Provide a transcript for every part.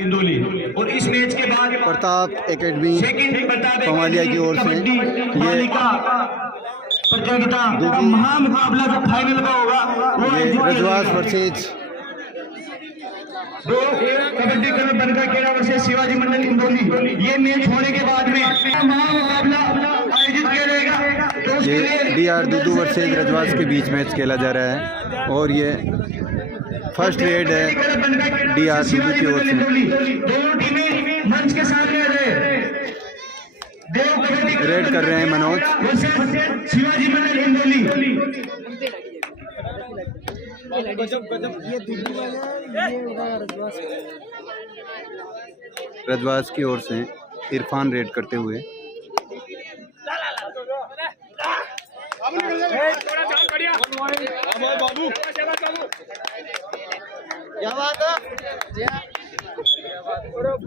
इंदौली। और इस मैच के बाद प्रताप एकेडमी प्रताप पमालिया की ओर से ये प्रतियोगिता का महामुकाबला जो फाइनल का होगा वो रजवास वर्सेज दो कबड्डी क्लब बनका खेड़ा वर्सेज शिवाजी मंडल इंदौली। ये मैच होने के बाद में महामुकाबला आयोजित किया जाएगा। ये डीआर दूदू वर्सेज रजवास के बीच मैच खेला जा रहा है और ये फर्स्ट रेड है डीआर दूदू की ओर से। दोनों टीमें मंच के सामने आ जाए। रेड कर रहे हैं मनोज। शिवाजी मंडल इंदौली। रजवास की ओर से इरफान रेड करते हुए।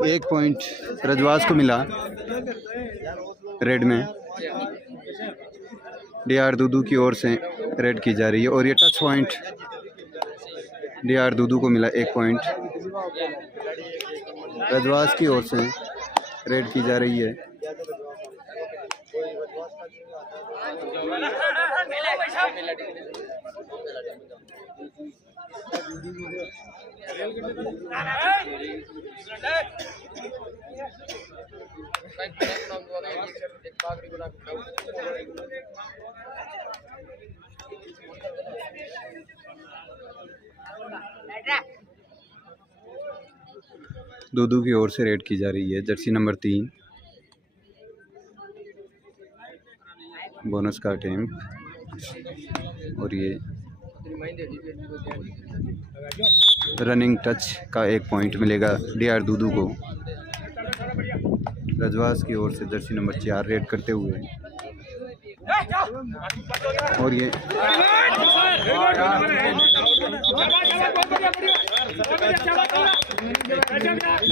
एक पॉइंट रजवास को मिला रेड में। डीआर दूदू की ओर से रेड की जा रही है और ये टच पॉइंट डीआर दूदू को मिला। एक पॉइंट रजवास की ओर से रेड की जा रही है। दूदू की ओर से रेड की जा रही है। जर्सी नंबर 3 बोनस का अटेम्प्ट और ये रनिंग टच का एक पॉइंट मिलेगा डीआर दूदू को। रजवास की ओर से जर्सी नंबर 4 रेड करते हुए और ये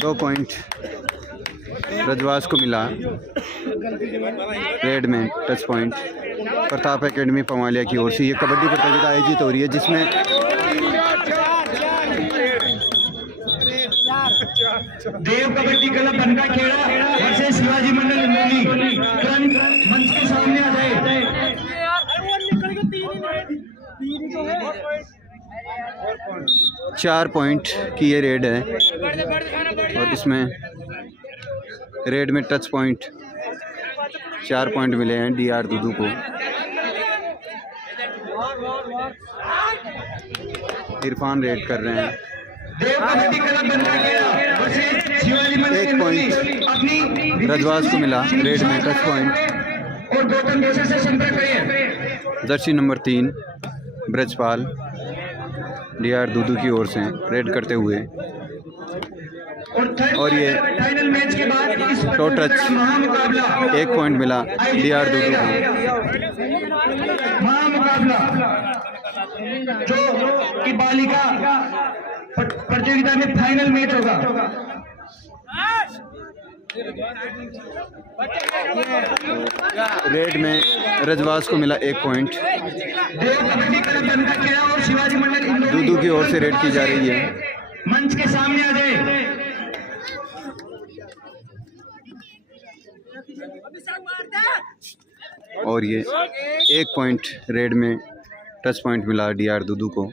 2 पॉइंट रजवास को मिला रेड में टच पॉइंट। प्रताप एकेडमी पमालिया की ओर से ये कबड्डी प्रतियोगिता आयोजित हो रही है जिसमें देव कबड्डी क्लब बनका खेड़ा वर्सेज शिवाजी मंडल इंदौली। तुरंत मंच के सामने आ जाए। 4 पॉइंट की ये रेड है और इसमें रेड में टच पॉइंट 4 पॉइंट मिले हैं डीआर दूदू को। इरफान रेड कर रहे हैं। एक पॉइंट रजवास को मिला रेड में touch point. Jersey number 3 Brajpal DR दूदू की ओर से रेड करते हुए और ये टो टच 1 पॉइंट मिला डीआर दूदू को। जो कि बालिका प्रतियोगिता में फाइनल मैच होगा। रेड में रजवास को मिला 1 पॉइंट। दूदू की ओर से रेड की जा रही है। मंच के सामने आ जाए। और ये 1 पॉइंट रेड में टच पॉइंट मिला डीआर दूदू को।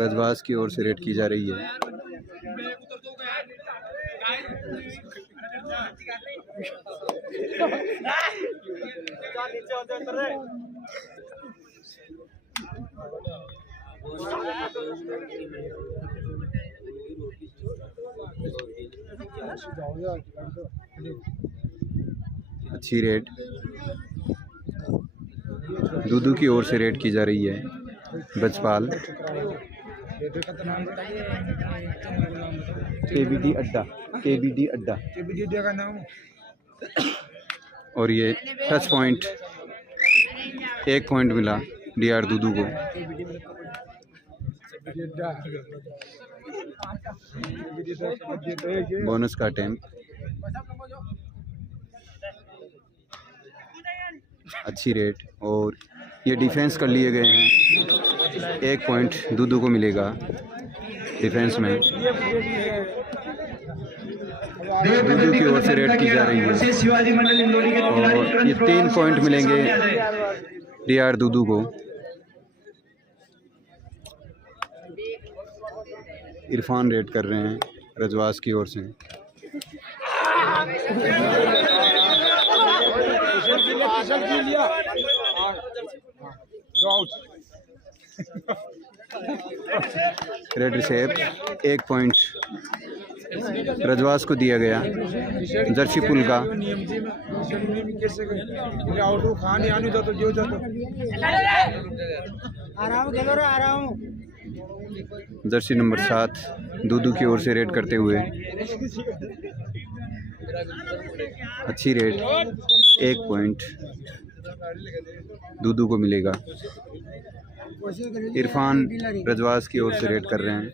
रजवास की ओर से रेड की जा रही है। अच्छी रेड दूदू की ओर से रेड की जा रही है। ब्रजपाल केबीडी अड्डा और ये टच पॉइंट 1 पॉइंट मिला डीआर दूदू को। बोनस का अटेम्प्ट अच्छी रेट और ये डिफेंस कर लिए गए हैं। 1 पॉइंट दूदू को मिलेगा। डिफेंस में दूदू की ओर से रेड की जा रही है शिवाजी मंडल इंदौरी के और ये 3 पॉइंट मिलेंगे DR दूदू को। इरफान रेड कर रहे हैं रजवास की ओर से। रेड रिसेप 1 पॉइंट रजवास को दिया गया। जर्सी पुल का जर्सी नंबर 7 दूदू की ओर से रेड करते हुए अच्छी रेड। 1 पॉइंट दूदू को मिलेगा। इरफान रजवास की ओर से रेड कर रहे हैं।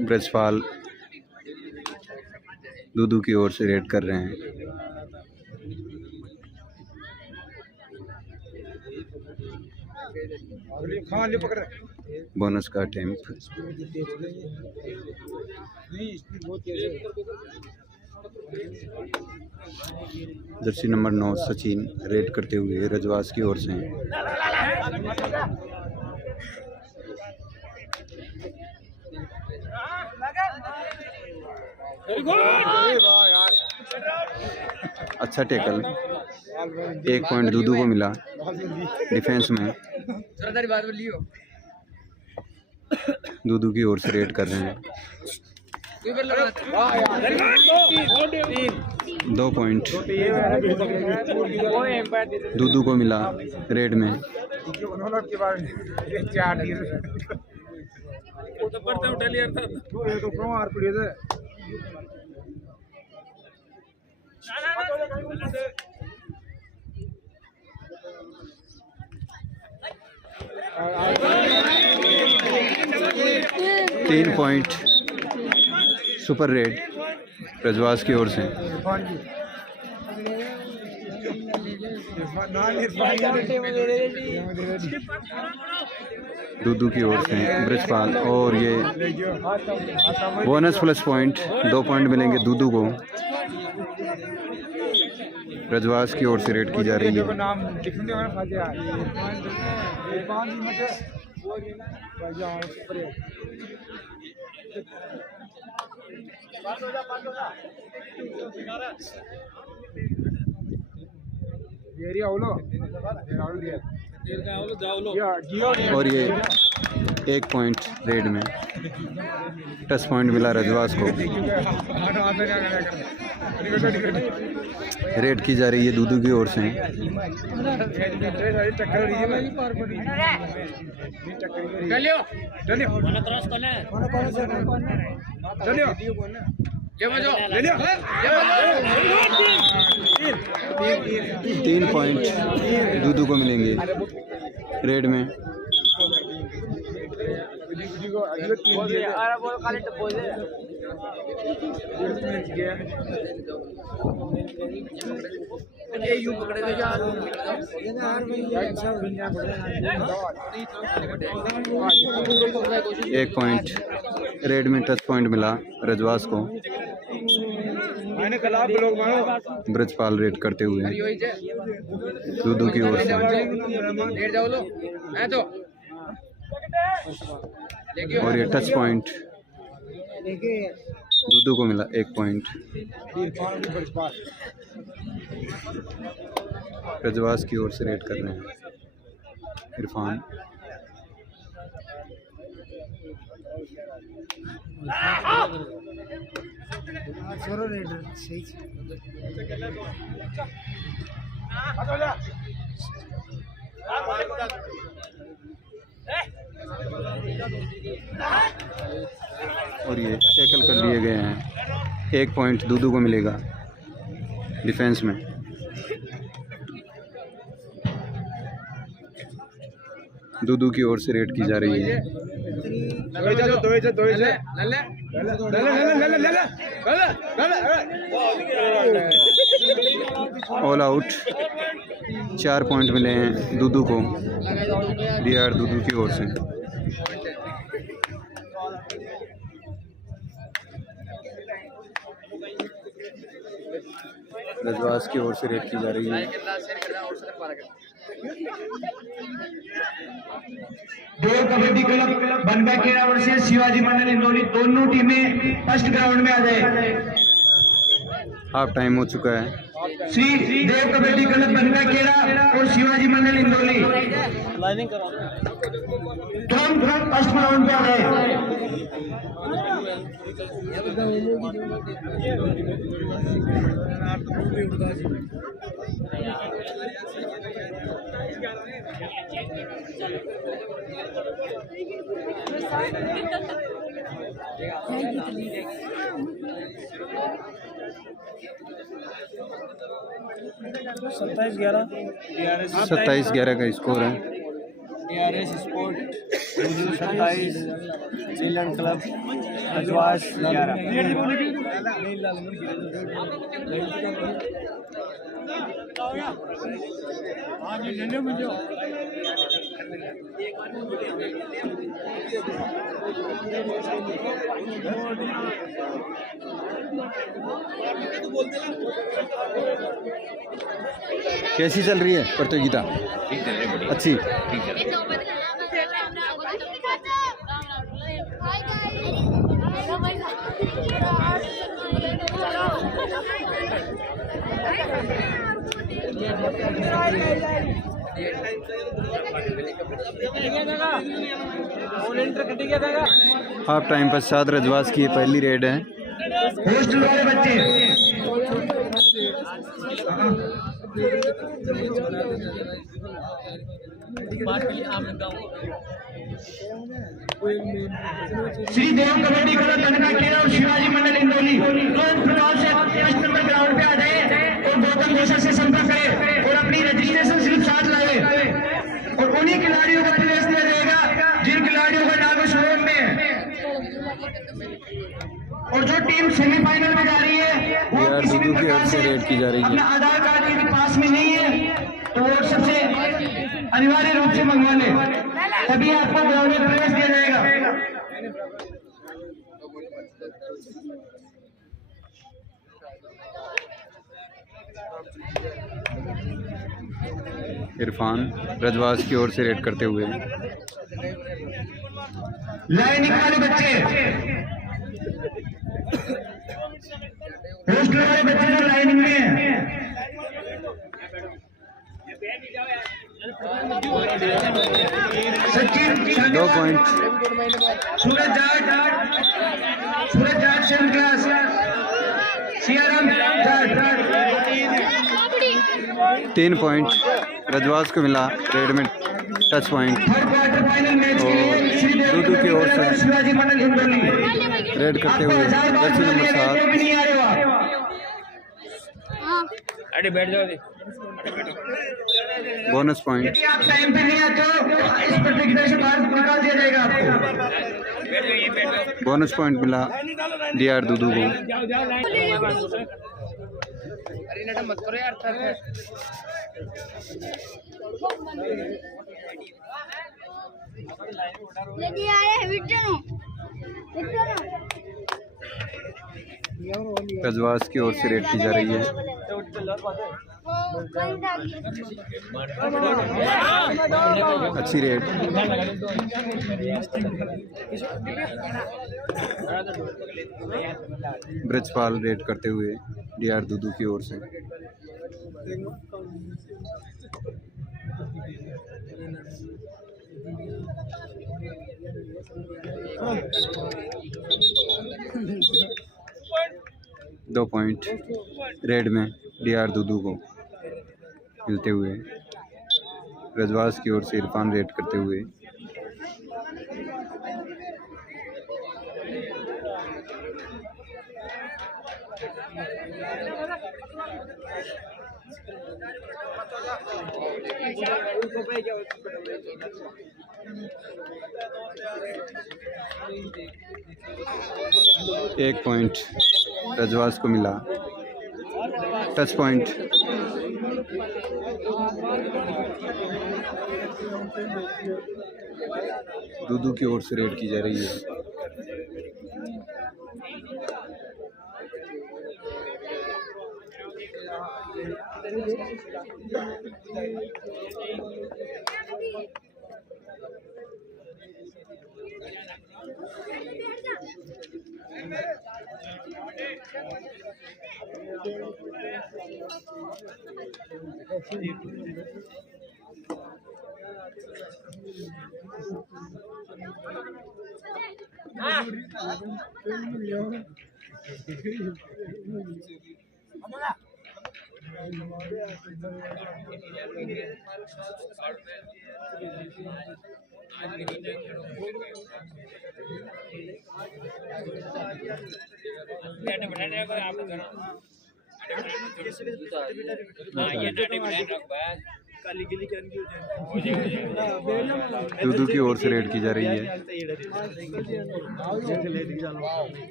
ब्रजपाल दूदू की ओर से रेड कर रहे हैं। बोनस का attempt. Jersey number 9 Sachin red करते हुए रजवास की ओर से। अच्छा टैकल। 1 पॉइंट दूदू को मिला डिफेंस में। दूदू की ओर से रेड कर रहे हैं। 2 पॉइंट दूदू को मिला रेड में। तीन पॉइंट सुपर रेड रजवास की ओर से। दूदू की ओर से ब्रजपाल और ये बोनस प्लस पॉइंट 2 पॉइंट मिलेंगे दूदू को। रजवास की ओर से रेड की जा रही है। और ये 1 पॉइंट रेड में टच पॉइंट मिला रजवास को। रेड की जा रही है दूदू की ओर से। तीन पॉइंट दूदू को मिलेंगे रेड में। एक पॉइंट रेड में टच पॉइंट मिला रजवास को। ब्रजपाल रेड करते हुए दूदू की ओर से। और ये टच पॉइंट दूदू को मिला 1 पॉइंट। रजवास की ओर से रेड कर रहे हैं इरफान। और ये टैकल कर लिए गए हैं। 1 पॉइंट दूदू को मिलेगा डिफेंस में। दूदू की ओर से रेड की जा रही है। ऑल आउट 4 पॉइंट मिले हैं दूदू को, डीआर दूदू की ओर से। रजवास की ओर से रेड की जा रही है। देव कबड्डी क्लब बनका खेड़ा वर्सेस शिवाजी मंडल इंदौरी, दोनों टीमें फर्स्ट ग्राउंड में आ जाए। हाफ टाइम हो चुका है। श्री देव कबड्डी क्लब बनका खेड़ा और शिवाजी मंडल इंदौरी तुरंत फर्स्ट ग्राउंड पे आ जाए। सत्ताईस 27-11 का स्कोर है। DRS sport 27, children club Rajwas 11। कैसी चल रही है प्रतियोगिता? अच्छी। हाफ टाइम पश्चात रजवास की पहली रेड है। हॉस्टल वाले बच्चे श्री देव कबड्डी क्लब बनका खेड़ा और शिवाजी मंडल इंदौरी फुटबॉल से फर्स्ट नंबर ग्राउंड पे आ जाए और गौतम जोशा से संपर्क करे और अपनी रजिस्ट्रेशन स्लिप साथ लाए और उन्हीं खिलाड़ियों को प्रवेश दिया जाएगा जिन खिलाड़ियों का नाम शोरूम में है। और जो टीम सेमीफाइनल में जा रही है वो किसी भी प्रकार से अपना आधार कार्ड यदि पास में नहीं है तो वो सबसे अनिवार्य रूप से मंगवा ले, तभी आपको ग्राउंड में प्रवेश दिया जाएगा। इरफान रजवास की ओर से रेड करते हुए। लाइनिंग वाले बच्चे, पोस्ट वाले बच्चे जो लाइनिंग में हैं। Sachin 2 point. Suraj Jat seven class, Siyaram Jat 3 point Rajwas को मिला रेड में touch point. Third quarter final match के लिए श्री देव दूदू की ओर से शिवाजी मंडल इंदौरी रेड करते हुए जर्सी नंबर 7। नहीं आ रहे हो अरे बैठ जाओ। Bonus point. यदि आप टाइम पे नहीं आते हो इस प्रतियोगिता से बाहर निकाल दिया जाएगा आपको। बोनस पॉइंट मिला डीआर दूदू को। अरे मत करो यार। यदि आए विटनो रजवास की ओर से रेड की जा रही है। अच्छी रेड। ब्रजपाल रेड करते हुए डीआर दूदू की ओर से। दो पॉइंट रेड में डीआर दूदू को मिलते हुए। रजवास की ओर से इरफान रेड करते हुए। एक पॉइंट रजवास को मिला, टच पॉइंट। दूदू की ओर से रेड की जा रही है। दूदू की ओर से रेड की जा रही है।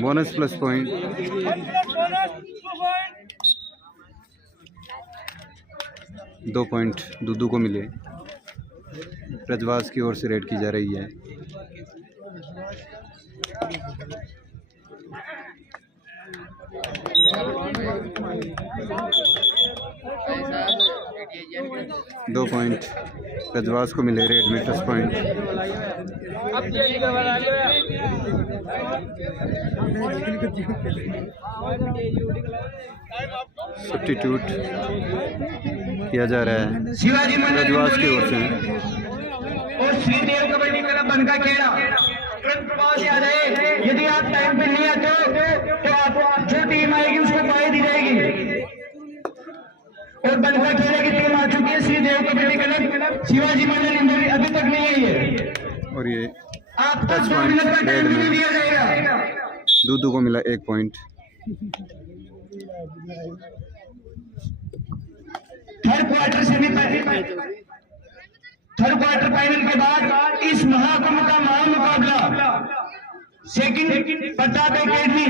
Bonus plus point. दो पॉइंट दूदू को मिले। रजवास की ओर से रेड की जा रही है। दो पॉइंट रजवास को मिले रेड में, टच पॉइंट। सब्स्टिट्यूट किया जा रहा है शिवाजी रजवास की ओर से। और श्रीदेव कबड्डी क्लब बनका खेड़ा तुरंत प्रभाव से आ जाए। यदि आप टाइम पे नहीं आते तो आप जो टीम आएगी उसको पाई दी जाएगी। और बनका खेड़ा की टीम आ चुकी है। श्रीदेव कबड्डी क्लब शिवाजी मंडल इंदौरी अभी तक नहीं आई है। और ये आपको टच 2 पॉइंट मिनट का रेड टाइम में। दिया जाएगा। दूदू को मिला 1 पॉइंट। थर्ड क्वार्टर फाइनल के बाद इस महाकुंभ का महामुकाबला सेकंड प्रताप एकेडमी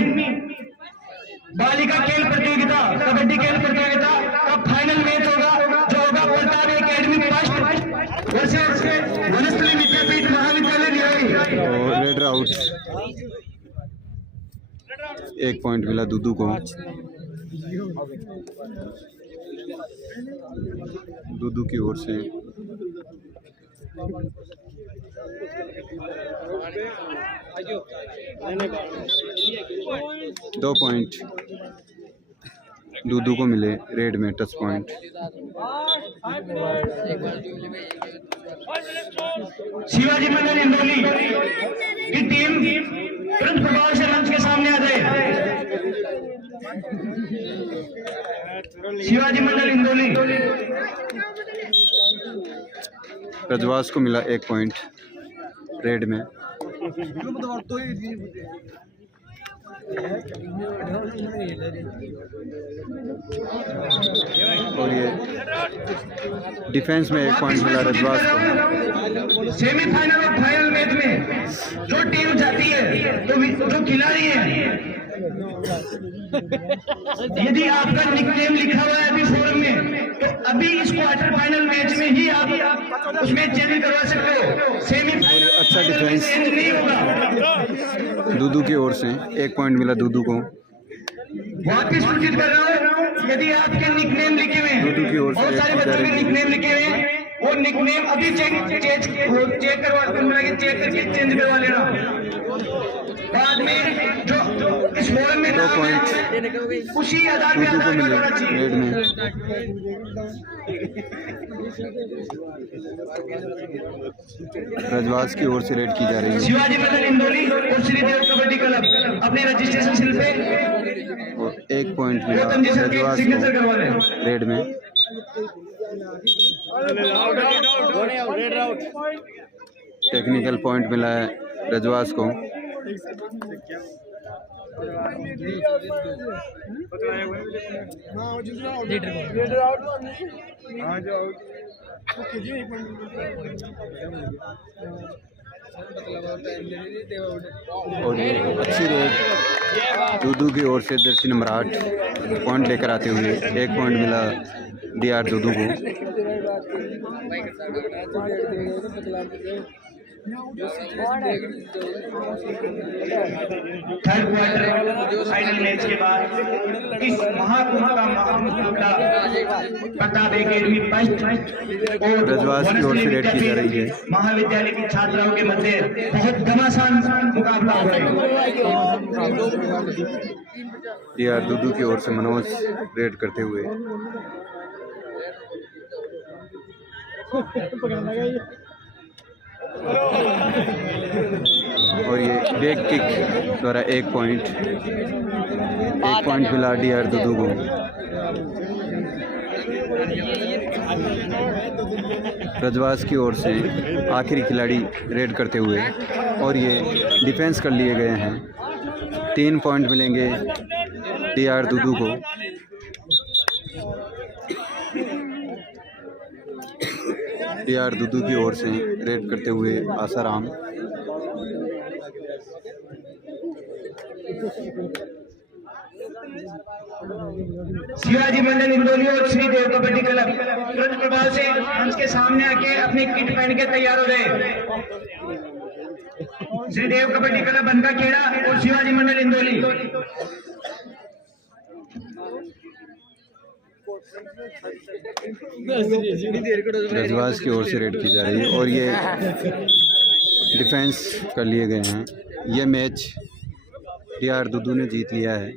बालिका खेल प्रतियोगिता, कबड्डी खेल प्रतियोगिता का फाइनल मैच होगा, जो होगा Pratap academy first versus Vanasthali Vidyapith Mahavidyalaya Nihari. और रेड आउट। 1 पॉइंट मिला दूदू को। दूदू की ओर से दो पॉइंट दूदू को मिले रेड में, टच पॉइंट। शिवाजी मंडल इंदौरी की टीम तुरंत प्रभाव से मंच के सामने आ जाए। शिवाजी मंडल इंदौरी। रजवास को मिला 1 पॉइंट रेड में। और ये डिफेंस में 1 पॉइंट मिला रजवास को। सेमीफाइनल और फाइनल मैच में जो टीम जाती है तो जो खिलाड़ी है, यदि आपका निकनेम लिखा हुआ है अभी फोरम में, तो अभी इस क्वार्टर फाइनल मैच में ही आप उसमें चेंज करवा सकते हो। सेमीफाइनल अच्छा डिफेंस नहीं होगा। दूदू की ओर से 1 पॉइंट मिला दूदू को। वापिस सूचित कर रहा हूँ, यदि आपके निकनेम लिखे हुए हैं, दूदू की ओर से बहुत सारे बच्चों के निकनेम लिखे हुए हैं, वो निकनेम अभी चेक करके चेंज करवा लेना। बाद में जो इस फोरम में 2 पॉइंट उसी आधार पे दूदू को आधार मिले कार्ड होना चाहिए। रेड में। रजवास की ओर से रेड की जा रही है। शिवाजी मंडल इंदौरी और श्रीदेव कबड्डी क्लब अपने रजिस्ट्रेशन स्लिप पे और 1 पॉइंट मिला गौतम जी सर के रजवास सिग्नेचर को करवा लें। रेड में। टेक्निकल पॉइंट मिला है रजवास को। और ये अच्छी रेड दूदू की ओर से जर्सी नंबर 8 पॉइंट लेकर आते हुए 1 पॉइंट मिला DR दूदू को। थर्ड क्वार्टर फाइनल मैच के बाद इस महाकुंभ का महामुकाबला प्रताप एकेडमी फर्स्ट और रजवास की ओर से रेड की जा रही है। महाविद्यालय की छात्राओं के मध्य बहुत घमासान मुकाबला हो रहा है। DR दूदू की ओर से मनोज रेड करते हुए और ये बैक किक द्वारा 1 पॉइंट मिला DR दूदू को। रजवास की ओर से आखिरी खिलाड़ी रेड करते हुए और ये डिफेंस कर लिए गए हैं। 3 पॉइंट मिलेंगे DR दूदू को। DR दूदू की ओर से रेड करते हुए आसाराम। शिवाजी मंडल इंदौली और श्री देव कबड्डी क्लब तुरंत प्रभाव से मंच के सामने आके अपनी किट पहन के तैयार हो रहे। श्री देव कबड्डी क्लब बनका खेड़ा और शिवाजी मंडल इंदौली। रजवास की ओर से रेड की जा रही है और ये डिफेंस कर लिए गए हैं। ये मैच DR दूदू ने जीत लिया है।